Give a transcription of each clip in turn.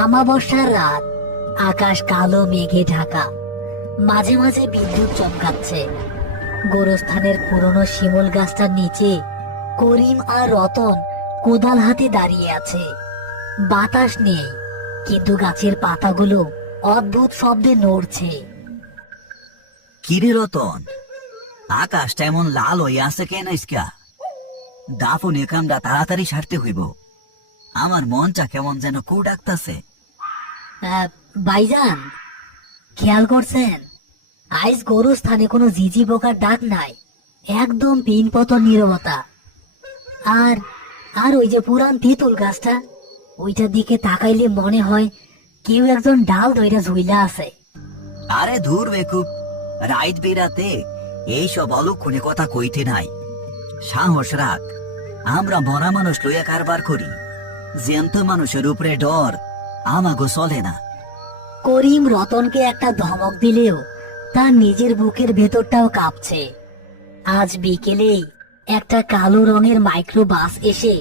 আমাবস্যার রাত, আকাশ কালো মেঘে ঢাকা, মাঝে মাঝে বিদ্যুৎ চমকাচ্ছে। গোরস্থানের পুরনো শিমুল গাছটার নিচে করিম আর রতন কোদাল হাতে দাঁড়িয়ে আছে। বাতাস নেই, কিন্তু গাছের পাতাগুলো অদ্ভুত শব্দে নড়ছে। কিরে রতন, আকাশটা এমন লাল হয়ে আছে কেন? ইসকা দাফনের কামটা তাড়াতাড়ি সারতে হইব। আমার মনটা কেমন যেন কু ডাকতাছে। ভাইজান, খেয়াল করছেন আইস গোরস্থানে কোনো জিজি পোকার ডাক নাই, একদম পিনপতন নীরবতা। আর আর ওই যে পুরান তেঁতুল গাছটা, ওইটার দিকে তাকাইলে মনে হয় কেউ একজন ডাল ধইরা ঝুইলা আছে। আরে ধুর বেকুব, রাইত বেরাতে এইসব অলক্ষণে কথা কইতে নাই। সাহস রাখ, আমরা মরা মানুষ লইয়া কারবার করি, জ্যান্ত মানুষের উপরে ডর আমাগো চলে না। করিম রতনকে একটা ধমক দিলেও তার নিজের বুকের ভেতরটাও কাঁপছে। আজ বিকেলেই একটা কালো রঙের মাইক্রো বাস এসে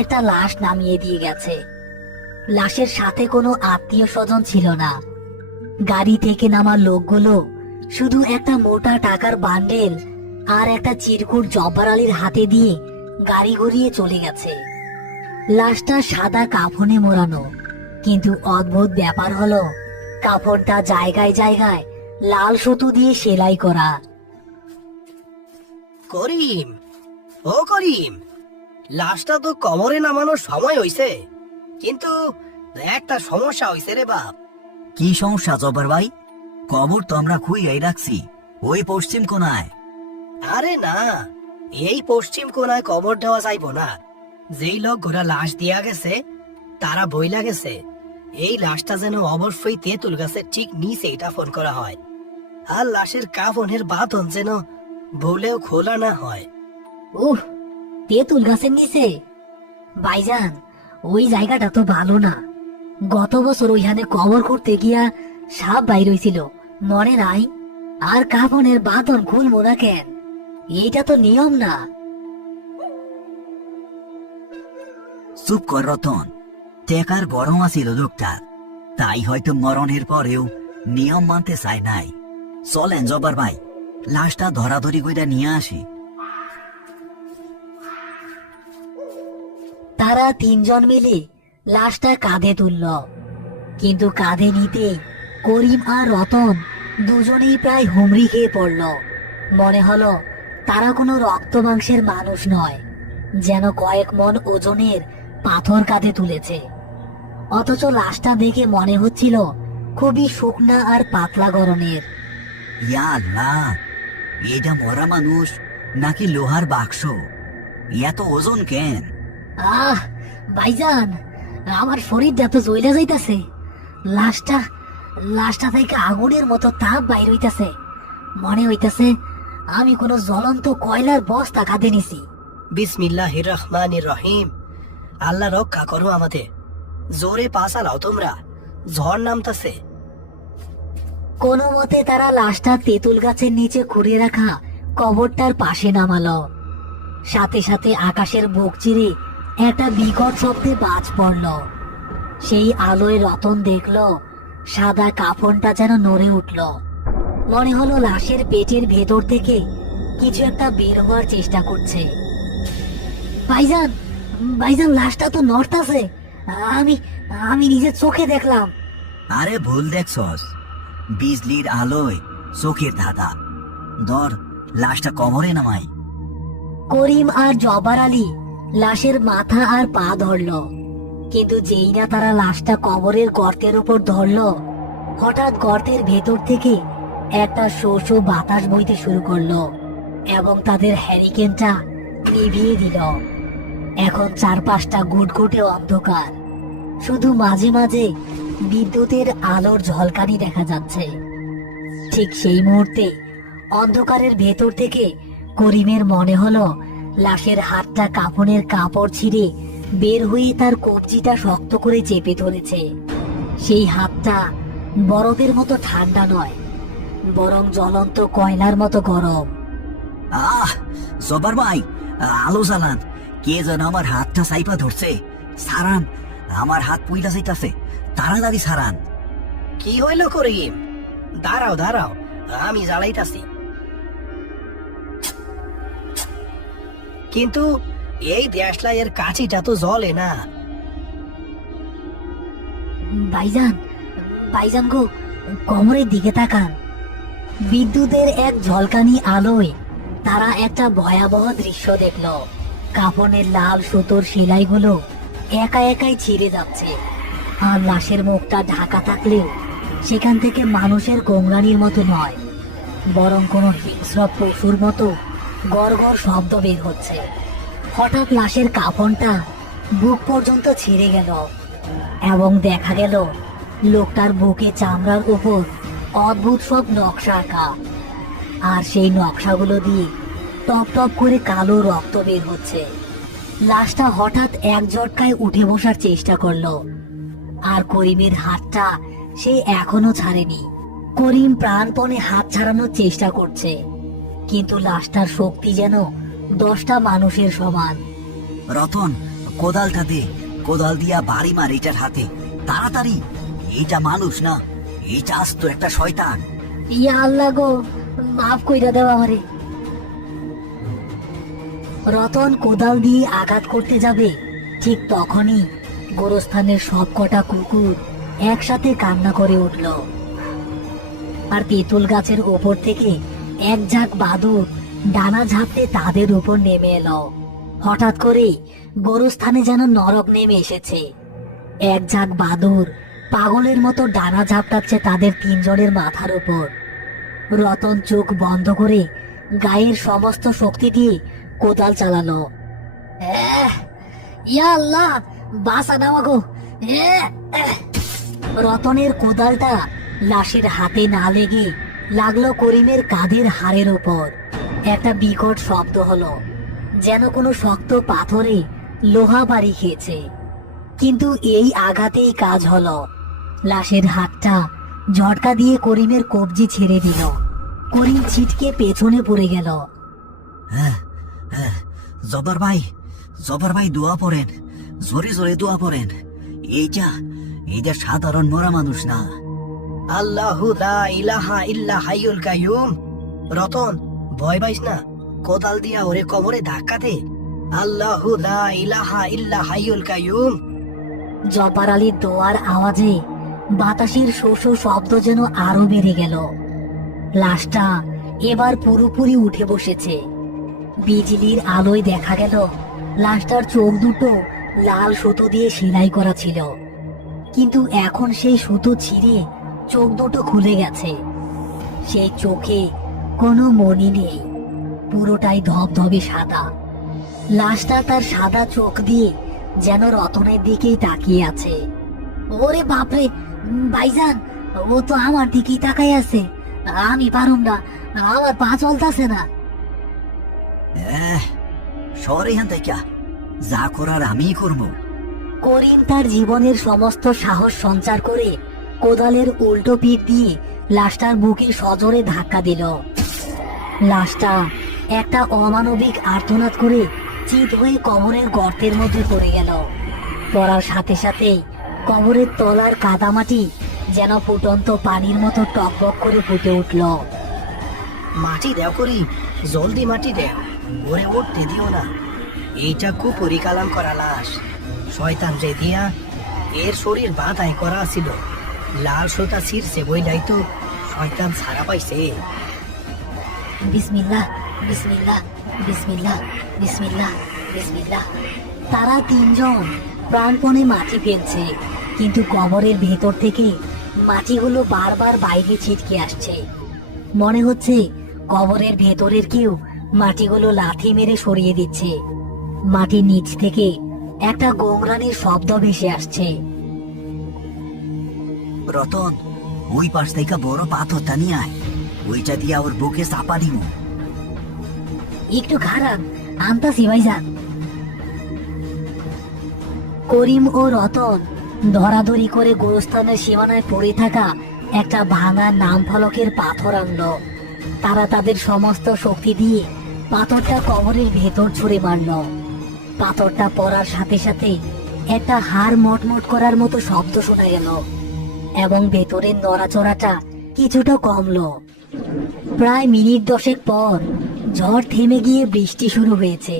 একটা লাশ নামিয়ে দিয়ে গেছে। লাশের সাথে কোনো আত্মীয় স্বজন ছিল না। গাড়ি থেকে নামা লোকগুলো শুধু একটা মোটা টাকার বান্ডেল আর একটা চিরকুট জব্বার আলীর হাতে দিয়ে গাড়ি ঘুরিয়ে চলে গেছে। লাশটা সাদা কাফনে মোড়ানো, কিন্তু অদ্ভুত ব্যাপার হলো কাফনটা জায়গায় জায়গায় লাল সুতো দিয়ে সেলাই করা। করিম, ও করিম, লাশটা তো কবরে নামানোর সময় হইছে, কিন্তু একটা সমস্যা হইছে রে বাপ। কি সমস্যা জব্বার ভাই? কবর তো আমরা খুইয়াই রাখছি, ওই পশ্চিম কোনায়। আরে না, এই পশ্চিম কোনায় কবর দেওয়া যাইব না। যেই লোক ঘোড়া লাশ দিয়া গেছে তারা বইলা গেছে এই লাশটা যেন অবশ্যই তেঁতুল গাছের ঠিক নিচে এটা ফোন করা হয়, আর লাশের কাফনের বাঁধন যেন ভুলেও খোলা না হয়। উহ, তেঁতুল গাছের নিচে? ভাইজান, ওই জায়গাটা তো ভালো না। গত বছর ওইখানে কবর করতে গিয়া সাপ বাইর হইছিল, মনে নাই? আর কাফনের বাঁধন খুলবো না কেন? এইটা তো নিয়ম না। চুপ কর রতন, টেকার গরম আছিল লোকটা, তাই হয়তো মরণের পরেও নিয়ম মানতে চায় নাই। চলেন জব্বার ভাই, লাশটা ধরাধরি কইরা নিয়ে আসি। তারা তিনজন মিলে লাশটা কাঁধে তুলল, কিন্তু কাঁধে নিতে করিম আর রতন দুজনেই প্রায় হুমড়ি খেয়ে পড়ল। মনে হলো তারা কোনো রক্ত মাংসের মানুষ নয়, যেন কয়েক মন ওজনের পাথর কাঁধে তুলেছে। অথচ লাশটা দেখে মনে হচ্ছিল খুবই শুকনা আর পাতলা গরনের। ইয়া আল্লাহ, এটা মরা মানুষ নাকি লোহার বাক্স? এত ওজন কেন? আহ ভাইজান, আমার শরীরটা তো জ্বলে যাইতাছে। লাশটা লাশটা থেকে আগুনের মতো তাপ বাইর হইতাছে। মনে হইতাছে আমি কোনো জ্বলন্ত কয়লার বস্তা কাঁধে নিছি। বিসমিল্লাহির রহমানির রহিম। আল্লাহ রক্ষা করো আমাদের। জোরে পা চালাও তোমরা, ঝড় নামতাছে। কোনো মতে তারা লাশটা তেঁতুল গাছের নিচে খুঁড়ে রাখা কবরটার পাশে নামালো। সাথে সাথে আকাশের বুক চিরে একটা বিকট শব্দে বাজ পড়ল। সেই আলোয় রতন দেখল সাদা কাফনটা যেন নড়ে উঠল। মনে হলো লাশের পেটের ভেতর থেকে কিছু একটা বের হওয়ার চেষ্টা করছে। ভাইজান, ভাইজান, লাশটা তো নড়তাছে। আমি আমি নিজের চোখে দেখলাম। আরে ভুল দেখছস, বিজলির আলোয় চোখের ধাঁধা। ধর, লাশটা কবরে নামাই। করিম আর জব্বার আলী লাশের মাথা আর পা ধরল, কিন্তু যেই না তারা লাশটা কবরের গর্তের উপর ধরল, হঠাৎ গর্তের ভেতর থেকে একটা শো শো বাতাস বইতে শুরু করলো এবং তাদের হ্যারিকেনটা নিভিয়ে দিল। এখন চারপাশটা গুটগুটে অন্ধকার, শুধু মাঝে মাঝে বিদ্যুতের আলোর ঝলকানি দেখা যাচ্ছে। ঠিক সেই মুহূর্তে অন্ধকারের ভেতর থেকে করিমের মনে হলো লাশের হাতটা কাফনের কাপড় ছিঁড়ে বের হয়ে তার কবজিটা শক্ত করে চেপে ধরেছে। সেই হাতটা বরফের মতো ঠান্ডা নয়, বরং জ্বলন্ত কয়লার মতো গরম। আহ জব্বার ভাই, আলো জ্বালান, কে যেন আমার হাতটা সাইপা ধরছে। সারান, আমার হাত পুইলা যাইতাছে, তাড়াতাড়ি সারান। কি হইল করিম? দাঁড়াও দাঁড়াও, আমি জ্বালাইতাছি। কিন্তু এই দেশলাইয়ের কাছিটা তো জ্বলে না। ভাইজান, ভাইজান গো, কমরের দিকে তাকান। বিদ্যুতের এক ঝলকানি আলোয় তারা একটা ভয়াবহ দৃশ্য দেখল। কাফনের লাল সুতোর সেলাইগুলো একা একাই ছিঁড়ে যাচ্ছে, আর লাশের মুখটা ঢাকা থাকলেও সেখান থেকে মানুষের গোঙানির মতো নয়, বরং কোনো হিংস্র পশুর মতো গড় গড় শব্দ বের হচ্ছে। হঠাৎ লাশের কাফনটা বুক পর্যন্ত ছিঁড়ে গেল এবং দেখা গেল লোকটার বুকে চামড়ার উপর অদ্ভুত সব নকশা আঁকা, আর সেই নকশাগুলো দিয়ে টপ টপ করে কালো রক্ত বের হচ্ছে। লাশটা হঠাৎ এক ঝটকায় উঠে বসার চেষ্টা করলো, আর করিমের হাতটা সে এখনো ছাড়েনি। করিম প্রাণপণে হাত ছাড়ানোর চেষ্টা করছে, কিন্তু লাশটার শক্তি যেন 10টা মানুষের সমান। রতন, কোদালটা দে, কোদাল দিয়া বাড়ি মার এটার হাতে, তাড়াতাড়ি। এইটা মানুষ না, এইটা আস্ত একটা শয়তান। ইয়া আল্লাহ গো, মাফ কইরা দেওয়া আমারে। রতন কোদাল দিয়ে আঘাত করতে যাবে, ঠিক তখনই গোরস্থানের সবকটা কুকুর একসাথে কান্না করে উঠল, আর তেঁতুল গাছের ওপর থেকে এক ঝাঁক বাদুড় ডানা ঝাপটে তাদের উপর নেমে এলো। হঠাৎ করে গোরস্থানে যেন নরক নেমে এসেছে। এক ঝাঁক বাদুড় পাগলের মতো ডানা ঝাপটাচ্ছে তাদের 3 জনের মাথার উপর। রতন চোখ বন্ধ করে গায়ের সমস্ত শক্তি দিয়ে কোদাল চালালো। ইয়া আল্লাহ, বাঁচা নাও গো। রতনের কোদালটা লাশের হাতে না লেগে লাগলো করিমের কাঁধের হাড়ের উপর। একটা বিকট শব্দ হলো, যেন কোনো শক্ত পাথরে লোহা বাড়ি খেয়েছে। কিন্তু এই আঘাতেই কাজ হলো। লাশের হাতটা ঝটকা দিয়ে করিমের কবজি ছেড়ে দিল। করিম ছিটকে পেছনে পড়ে গেল। জবার ভাই দোয়া পড়েন, জোরে জোরে দোয়া পড়েন। এইটা সাধারণ মরা মানুষ না। আল্লাহু লা ইলাহা ইল্লা হাইয়ুল কাইয়ুম। রতন, ভয় পাইস না, কোদাল দিয়া ওরে কোমরে ধাক্কা দে। আল্লাহু লা ইলাহা ইল্লা হাইয়ুল কাইয়ুম। জব্বার আলীর দোয়ার আওয়াজে বাতাসের শো শো শব্দ যেন আরো বেড়ে গেল। লাশটা এবার পুরোপুরি উঠে বসেছে। বিজলির আলোয় দেখা গেল লাশটার চোখ দুটো লাল সুতো দিয়ে সেলাই করা ছিল, কিন্তু এখন সেই সুতো ছিঁড়ে চোখ দুটো খুলে গেছে। সেই চোখে কোনো মনি নেই, পুরোটাই ধবধবে সাদা। লাশটা তার সাদা চোখ দিয়ে যেন রতনের দিকেই তাকিয়ে আছে। ওরে বাপরে, ভাইজান, ও তো আমার দিকেই তাকাই আছে। আমি পারুম না, আমার পা চলতেছে না। সরে হান থেকে, যা করার আমিই করবো। করিম তার জীবনের সমস্ত সাহস সঞ্চার করে কোদালের উল্টো পিঠ দিয়ে লাশটার বুকে সজোরে ধাক্কা দিল। লাশটা একটা অমানবিক আর্তনাদ করে চিত হয়ে কবরের গর্তের মধ্যে পড়ে গেল। পড়ার সাথে সাথে কবরের তলার কাদামাটি যেন ফুটন্ত পানির মতো টকবক করে ফুটে উঠল। মাটি দেও করি, জলদি মাটি দেও, ওরে উঠতে দিও না। এইটা খুব পরিকালাম করা লাশ। শয়তান রে দিয়া এর শরীর বাঁধাই করা ছিল। লাল সুতা ছিঁড়ছে বইলাই তো শয়তান ছাড়া পাইছে। বিসমিল্লাহ, বিসমিল্লাহ, বিসমিল্লাহ, বিসমিল্লাহ, বিসমিল্লাহ। তারা 3 জন প্রাণপণে মাটি ফেলছে, কিন্তু কবরের ভেতর থেকে মাটিগুলো বারবার বাইরে ছিটকে আসছে। মনে হচ্ছে কবরের ভেতরের কেউ মাটিগুলো লাথি মেরে সরিয়ে দিচ্ছে। মাটির নিচ থেকে একটা গোংরানির শব্দ ভেসে আসছে। রতন, ওই পাশ থেকে বড় পাথরটা নিয়ে আয়, ওইটা দিয়া ওর বুকে চাপা দিব। একটু খারাপ, আনতাছি ভাইজান। করিম ও রতন ধরাধরি করে গোরস্থানের সীমানায় পড়ে থাকা একটা ভাঙা নাম ফলকের পাথর আনলো। তারা তাদের সমস্ত শক্তি দিয়ে পাথরটা কবরের ভেতর ছুঁড়ে মারল। পাথরটা পড়ার সাথে সাথে একটা হাড় মটমট করার মতো শব্দ শোনা গেল এবং ভেতরের নড়াচড়াটা কিছুটা কমলো। প্রায় মিনিট 10 পর ঝড় থেমে গিয়ে বৃষ্টি শুরু হয়েছে।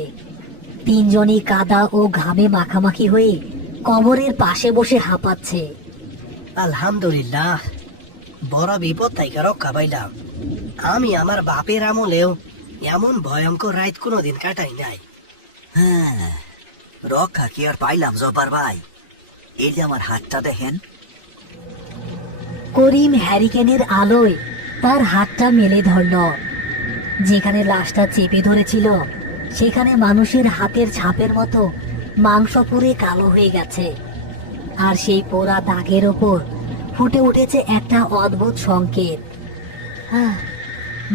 তিনজনই কাদা ও ঘামে মাখামাখি হয়ে কবরের পাশে বসে হাঁপাচ্ছে। আলহামদুলিল্লাহ, বড় বিপদ থেকে রক্ষা পাইলাম। আমি আমার বাপের আমলেও এমন ভয়ঙ্কর রাত কোনোদিন কাটাই নাই। হ্যাঁ, রক্ষা কি আর পাইলাম জব্বার ভাই। এই যে আমার হাতটা দেখেন। করিম হ্যারিকেনের আলোয় তার হাতটা মেলে ধরল। যেখানে লাশটা চেপে ধরেছিল সেখানে মানুষের হাতের ছাপের মতো মাংস পুড়ে কালো হয়ে গেছে, আর সেই পোড়া দাগের ওপর ফুটে উঠেছে একটা অদ্ভুত সংকেত।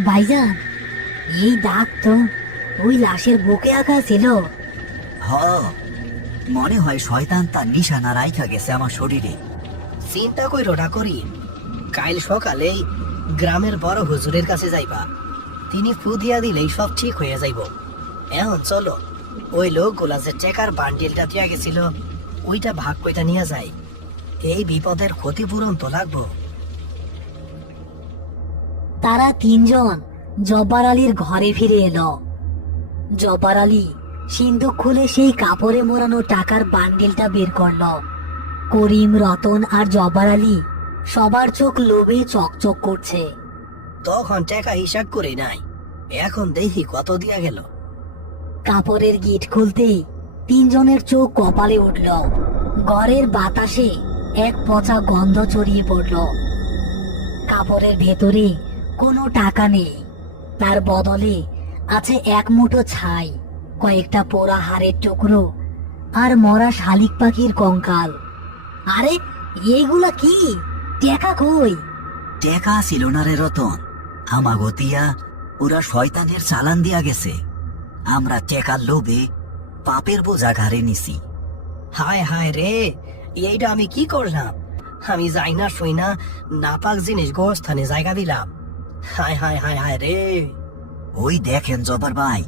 ভাইজান, এই দাগ তো ওই লাশের বুকে আঁকা ছিল। হ, মনে হয় শয়তান তার নিশানা রাইখা গেছে আমার শরীরে। চিন্তা কইরো না করি, কাল সকালেই গ্রামের বড় হুজুরের কাছে যাইবা। তিনি ফু দিয়া দিলেই সব ঠিক হয়ে যাইব। এখন চলো, ওই লোকগুলা যে টাকার বান্ডিলটা দিয়া গেছিল ওইটা ভাগ কইটা নিয়ে যায়। এই বিপদের ক্ষতিপূরণ তো লাগবো। তারা তিনজন জব্বার আলীর ঘরে ফিরে এলো। জব্বার আলী সিন্ধুক খুলে সেই কাপড়ে মোড়ানো টাকার বান্ডিলটা বের করলো। করিম, রতন আর জব্বার আলী সবার চোখ লোভে চকচক করছে। তখন টাকা হিসাব করে নাই, এখন দেখি কত দিয়া গেল। কাপড়ের গিট খুলতেই তিনজনের চোখ কপালে উঠল। ঘরের বাতাসে এক পচা গন্ধ ছড়িয়ে পড়ল। কাপড়ের ভেতরে কোনো টাকা নেই, তার বদলে আছে এক মুঠো ছাই, কয়েকটা পোড়া হাড়ের টুকরো আর মরা শালিক পাখির কঙ্কাল। আরে এগুলা কি? টাকা কই? টেকা ছিল না রে রতন, আমাগতিয়া ওরা শয়তানের চালান দিয়া গেছে। আমরা টেকার লোভে পাপের বোঝা ঘাড়ে নিছি। হায় হায় রে, এইটা আমি কি করলাম? আমি যাই না শুই না নাপাক জিনিস গোস্থানে জায়গা দিলাম। হায় হায় হায় হায় রে। ওই দেখেন জব্বার ভাই,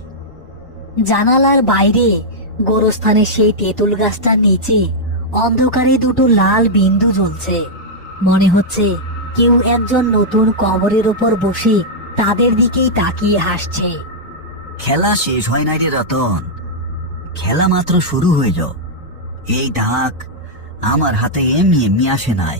জানালার বাইরে গোরস্থানের সেই তেঁতুল গাছটার নিচে অন্ধকারে দুটো লাল বিন্দু জ্বলছে। মনে হচ্ছে কেউ একজন নতুন কবরের উপর বসে তাদের দিকেই তাকিয়ে হাসছে। খেলা শেষ হয় নাই রে রতন, খেলা মাত্র শুরু হইল। এই ঢাক আমার হাতে এমনি এমনি আসে নাই।